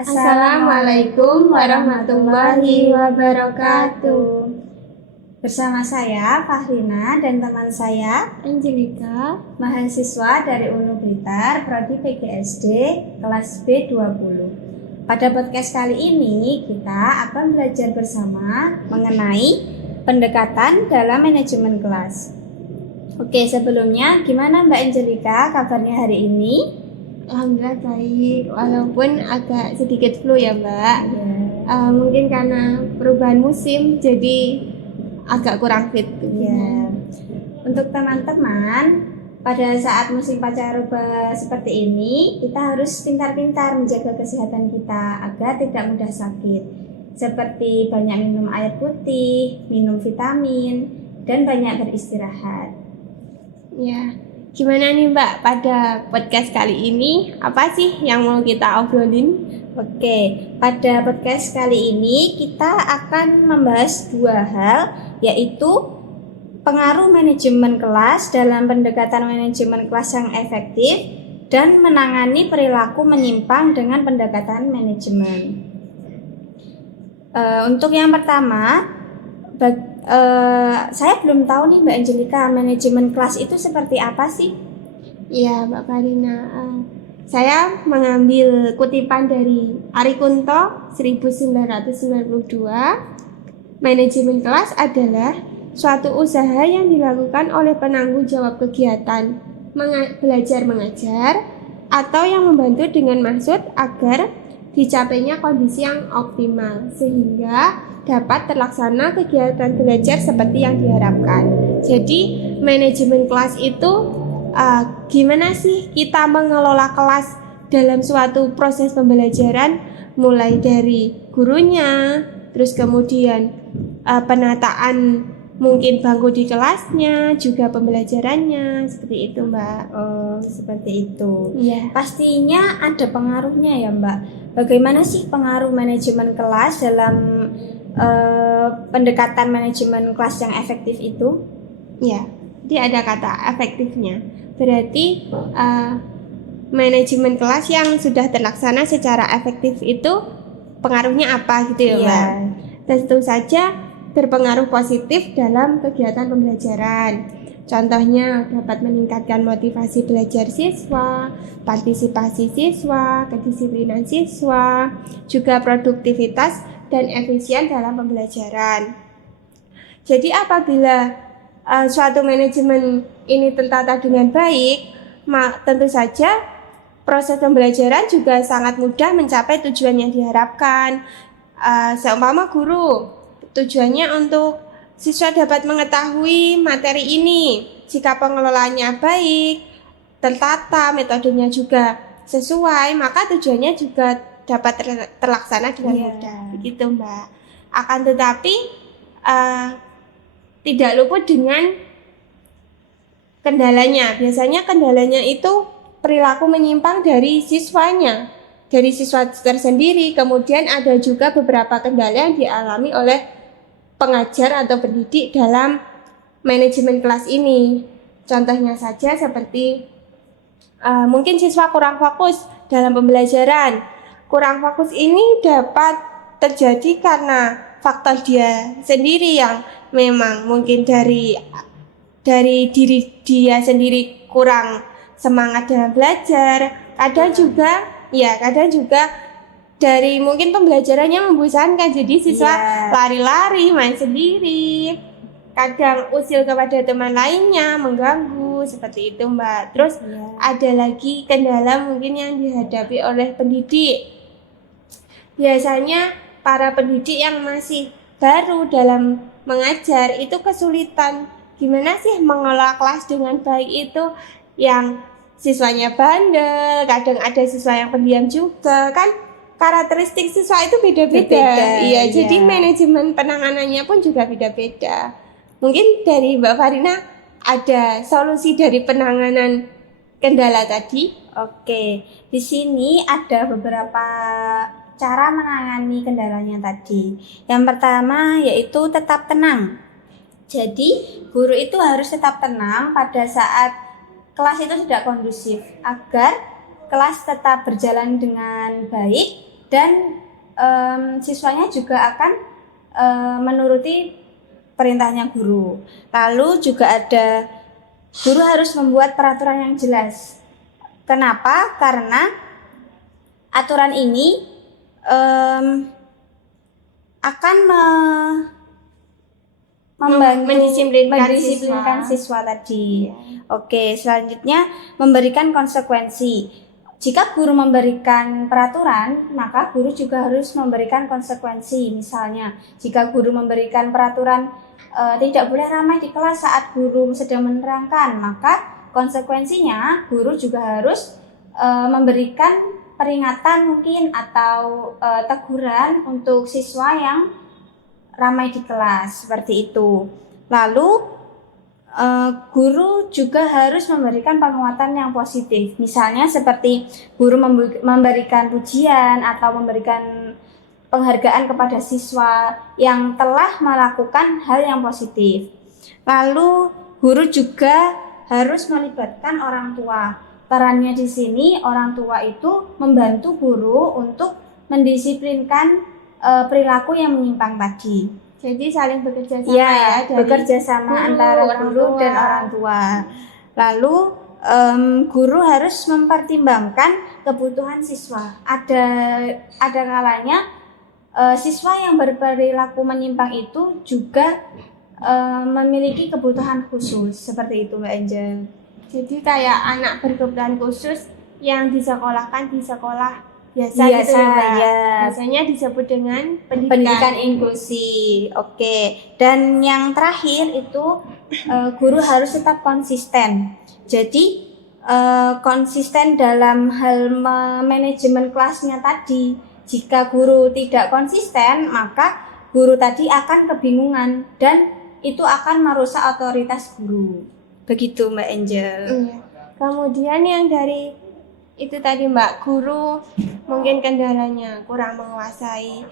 Assalamualaikum warahmatullahi wabarakatuh. Bersama saya Fahrina dan teman saya Angelika, mahasiswa dari UNU Blitar, Prodi PGSD kelas B20. Pada podcast kali ini kita akan belajar bersama mengenai pendekatan dalam manajemen kelas. Oke, sebelumnya gimana Mbak Angelika kabarnya hari ini? alhamdulillah baik, walaupun agak sedikit flu ya Mbak. Mungkin karena perubahan musim jadi agak kurang fit. Ya. Untuk teman-teman, pada saat musim pancaroba seperti ini, kita harus pintar-pintar menjaga kesehatan kita agar tidak mudah sakit. Seperti banyak minum air putih, minum vitamin, dan banyak beristirahat. Ya, gimana nih Mbak pada podcast kali ini? Apa sih yang mau kita obrolin? Oke, pada podcast kali ini kita akan membahas dua hal, yaitu pengaruh manajemen kelas dalam pendekatan manajemen kelas yang efektif dan menangani perilaku menyimpang dengan pendekatan manajemen. Untuk yang pertama, saya belum tahu nih Mbak Angelika, manajemen kelas itu seperti apa sih? Ya Mbak Farina, saya mengambil kutipan dari Ari Kunto 1992. Manajemen kelas adalah suatu usaha yang dilakukan oleh penanggung jawab kegiatan belajar mengajar atau yang membantu dengan maksud agar dicapainya kondisi yang optimal sehingga dapat terlaksana kegiatan belajar seperti yang diharapkan. Jadi manajemen kelas itu gimana sih kita mengelola kelas dalam suatu proses pembelajaran, mulai dari gurunya, terus kemudian penataan mungkin bangku di kelasnya, juga pembelajarannya, seperti itu Mbak. Oh, seperti itu. Iya. Pastinya ada pengaruhnya ya Mbak. Bagaimana sih pengaruh manajemen kelas dalam pendekatan manajemen kelas yang efektif itu? Ya, dia ada kata efektifnya. Berarti manajemen kelas yang sudah terlaksana secara efektif itu pengaruhnya apa gitu ya Mbak? Tentu saja berpengaruh positif dalam kegiatan pembelajaran. Contohnya dapat meningkatkan motivasi belajar siswa, partisipasi siswa, kedisiplinan siswa, juga produktivitas dan efisien dalam pembelajaran. Jadi apabila suatu manajemen ini tertata dengan baik, tentu saja proses pembelajaran juga sangat mudah mencapai tujuan yang diharapkan. Seumpama guru, tujuannya untuk siswa dapat mengetahui materi ini. Jika pengelolaannya baik, tertata, metodenya juga sesuai, maka tujuannya juga dapat terlaksana dengan mudah. Begitu Mbak. Akan tetapi tidak luput dengan kendalanya. Biasanya kendalanya itu perilaku menyimpang dari siswanya, dari siswa tersendiri. Kemudian ada juga beberapa kendala yang dialami oleh pengajar atau pendidik dalam manajemen kelas ini. Contohnya saja seperti mungkin siswa kurang fokus dalam pembelajaran. Kurang fokus ini dapat terjadi karena faktor dia sendiri yang memang mungkin dari diri dia sendiri kurang semangat dalam belajar. Kadang juga dari mungkin pembelajarannya membosankan, jadi siswa lari-lari, main sendiri, kadang usil kepada teman lainnya, mengganggu, seperti itu Mbak. Terus ada lagi kendala mungkin yang dihadapi oleh pendidik. Biasanya para pendidik yang masih baru dalam mengajar itu kesulitan gimana sih mengelola kelas dengan baik itu, yang siswanya bandel, kadang ada siswa yang pendiam juga, kan karakteristik siswa itu beda-beda. Iya, jadi manajemen penanganannya pun juga beda-beda. Mungkin dari Mbak Farina ada solusi dari penanganan kendala tadi? Oke, di sini ada beberapa cara menangani kendalanya tadi. Yang pertama yaitu tetap tenang. Jadi guru itu harus tetap tenang pada saat kelas itu tidak kondusif agar kelas tetap berjalan dengan baik dan siswanya juga akan menuruti perintahnya guru. Lalu juga ada guru harus membuat peraturan yang jelas. Kenapa? Karena aturan ini akan mendisiplinkan siswa tadi. Oke, selanjutnya memberikan konsekuensi. Jika guru memberikan peraturan, maka guru juga harus memberikan konsekuensi. Misalnya, jika guru memberikan peraturan tidak boleh ramai di kelas saat guru sedang menerangkan, maka konsekuensinya guru juga harus memberikan peringatan mungkin atau teguran untuk siswa yang ramai di kelas, seperti itu. Lalu guru juga harus memberikan penguatan yang positif. Misalnya seperti guru memberikan pujian atau memberikan penghargaan kepada siswa yang telah melakukan hal yang positif. Lalu guru juga harus melibatkan orang tua. Perannya di sini orang tua itu membantu guru untuk mendisiplinkan perilaku yang menyimpang tadi. Jadi saling bekerja sama Ya, dari bekerja sama antara guru dan orang tua. Lalu guru harus mempertimbangkan kebutuhan siswa. Ada kalanya siswa yang berperilaku menyimpang itu juga memiliki kebutuhan khusus, seperti itu Mbak Angel. Jadi kayak anak berkebutuhan khusus yang disekolahkan di sekolah biasa gitu ya, Mbak. ya. Biasanya disebut dengan Pendidikan inklusi. Oke. Dan yang terakhir itu guru harus tetap konsisten. Jadi konsisten dalam hal manajemen kelasnya tadi. Jika guru tidak konsisten, maka guru tadi akan kebingungan dan itu akan merusak otoritas guru. Begitu Mbak Angel. Iya. Kemudian yang dari itu tadi Mbak, guru mungkin kendalanya kurang menguasai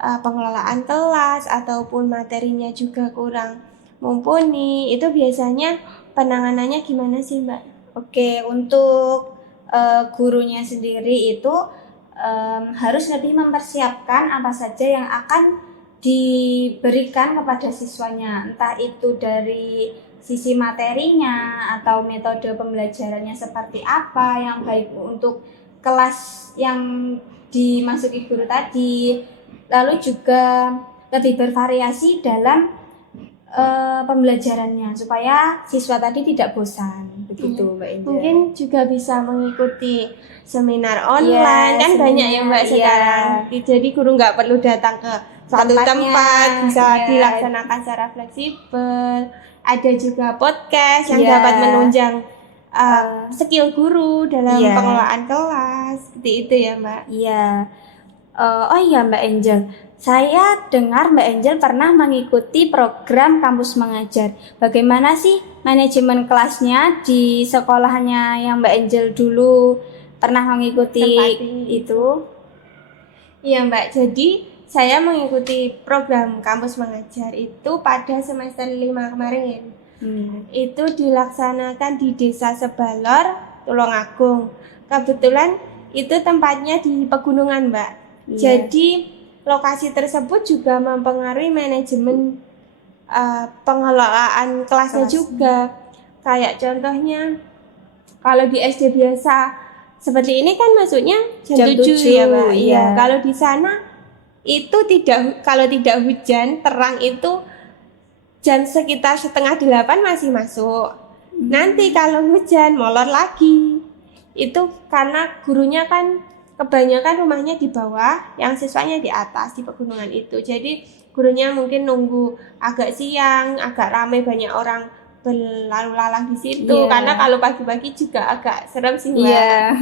pengelolaan kelas ataupun materinya juga kurang mumpuni. Itu biasanya penanganannya gimana sih Mbak? Oke, untuk gurunya sendiri itu harus lebih mempersiapkan apa saja yang akan diberikan kepada siswanya, entah itu dari sisi materinya atau metode pembelajarannya seperti apa yang baik untuk kelas yang dimasuki guru tadi. Lalu juga lebih bervariasi dalam pembelajarannya supaya siswa tadi tidak bosan. Begitu Mbak Indah. Mungkin juga bisa mengikuti seminar online, kan banyak ya Mbak sekarang. Jadi guru nggak perlu datang ke suatu tempat, bisa dilaksanakan secara fleksibel. Ada juga podcast yang dapat menunjang skill guru dalam pengelolaan kelas, seperti itu ya Mbak. Iya. Oh iya Mbak Angel, saya dengar Mbak Angel pernah mengikuti program Kampus Mengajar. Bagaimana sih manajemen kelasnya di sekolahnya yang Mbak Angel dulu pernah mengikuti itu? Iya Mbak, jadi saya mengikuti program Kampus Mengajar itu pada semester 5 kemarin. Itu dilaksanakan di Desa Sebalor, Tulungagung. Kebetulan itu tempatnya di pegunungan Mbak. Jadi lokasi tersebut juga mempengaruhi manajemen pengelolaan kelasnya juga. Kayak contohnya kalau di SD biasa seperti ini kan masuknya jam 7 ya Mbak. Iya. Kalau di sana itu kalau tidak hujan terang itu jam sekitar 7:30 masih masuk. Nanti kalau hujan molor lagi. Itu karena gurunya kan kebanyakan rumahnya di bawah, yang siswanya di atas di pegunungan itu. Jadi gurunya mungkin nunggu agak siang, agak ramai banyak orang berlalu lalang di situ. Karena kalau pagi-pagi juga agak serem sih Mbak.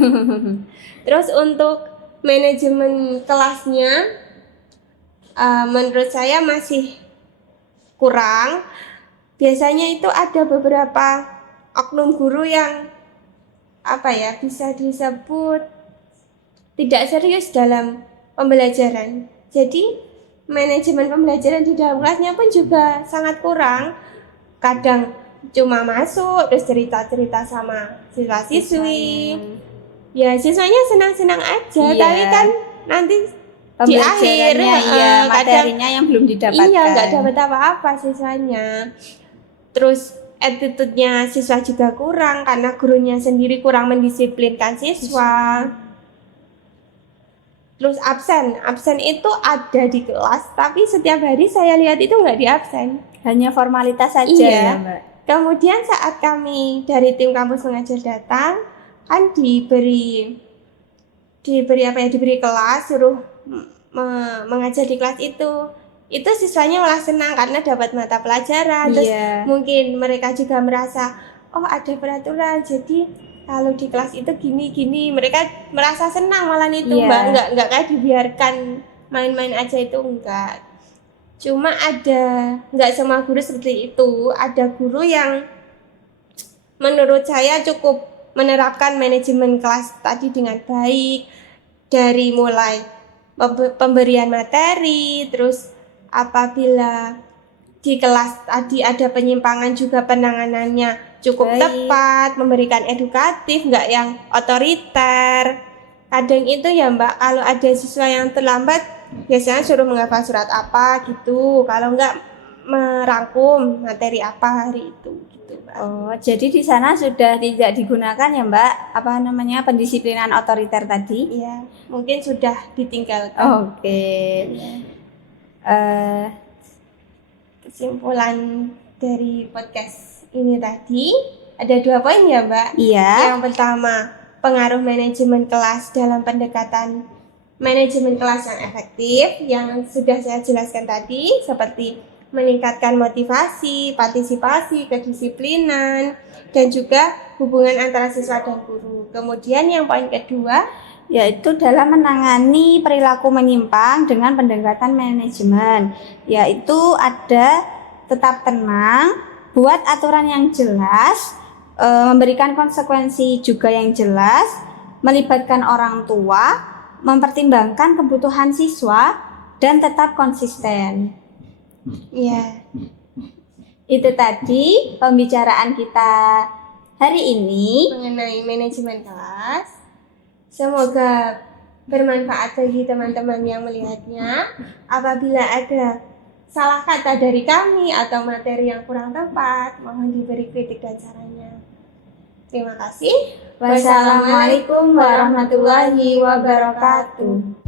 Terus untuk manajemen kelasnya menurut saya masih kurang. Biasanya itu ada beberapa oknum guru yang bisa disebut tidak serius dalam pembelajaran. Jadi manajemen pembelajaran di dalam kelasnya pun juga sangat kurang. Kadang cuma masuk terus cerita-cerita sama siswa-siswi. Ya siswanya senang-senang aja, tapi kan nanti di akhir Pembelajarannya ya, kadang materinya yang belum didapatkan. iya nggak dapat apa-apa siswanya. Terus attitude-nya siswa juga kurang karena gurunya sendiri kurang mendisiplinkan siswa. Terus absen itu ada di kelas, tapi setiap hari saya lihat itu nggak di absen. Hanya formalitas saja Iya. ya, Mbak. Kemudian saat kami dari tim kampus mengajar datang, kan diberi kelas, suruh mengajar di kelas itu siswanya malah senang karena dapat mata pelajaran. Terus Iya. mungkin mereka juga merasa oh ada peraturan, jadi kalau di kelas itu gini mereka merasa senang malah itu Iya. Mbak, nggak kayak dibiarkan main-main aja, itu enggak. Cuma nggak semua guru seperti itu. Ada guru yang menurut saya cukup menerapkan manajemen kelas tadi dengan baik, dari mulai pemberian materi, terus apabila di kelas tadi ada penyimpangan juga penanganannya cukup Baik. tepat, memberikan edukatif, nggak yang otoriter. Kadang itu ya Mbak, kalau ada siswa yang terlambat biasanya suruh menghafal surat apa gitu, kalau nggak merangkum materi apa hari itu gitu Mbak. Oh, jadi di sana sudah tidak digunakan ya, Mbak, pendisiplinan otoriter tadi? Iya, mungkin sudah ditinggalkan. Oke. Iya. Eh, Kesimpulan dari podcast ini tadi ada 2 poin ya Mbak. iya. Yang pertama, pengaruh manajemen kelas dalam pendekatan manajemen kelas yang efektif yang sudah saya jelaskan tadi, seperti meningkatkan motivasi, partisipasi, kedisiplinan, dan juga hubungan antara siswa dan guru. Kemudian yang poin kedua, Yaitu dalam menangani perilaku menyimpang dengan pendekatan manajemen, yaitu ada tetap tenang, buat aturan yang jelas, memberikan konsekuensi juga yang jelas, melibatkan orang tua, mempertimbangkan kebutuhan siswa, dan tetap konsisten. ya Itu tadi pembicaraan kita hari ini. mengenai manajemen kelas. Semoga bermanfaat bagi teman-teman yang melihatnya. Apabila ada salah kata dari kami atau materi yang kurang tepat, mohon diberi kritik dan sarannya. Terima kasih. Wassalamualaikum warahmatullahi wabarakatuh.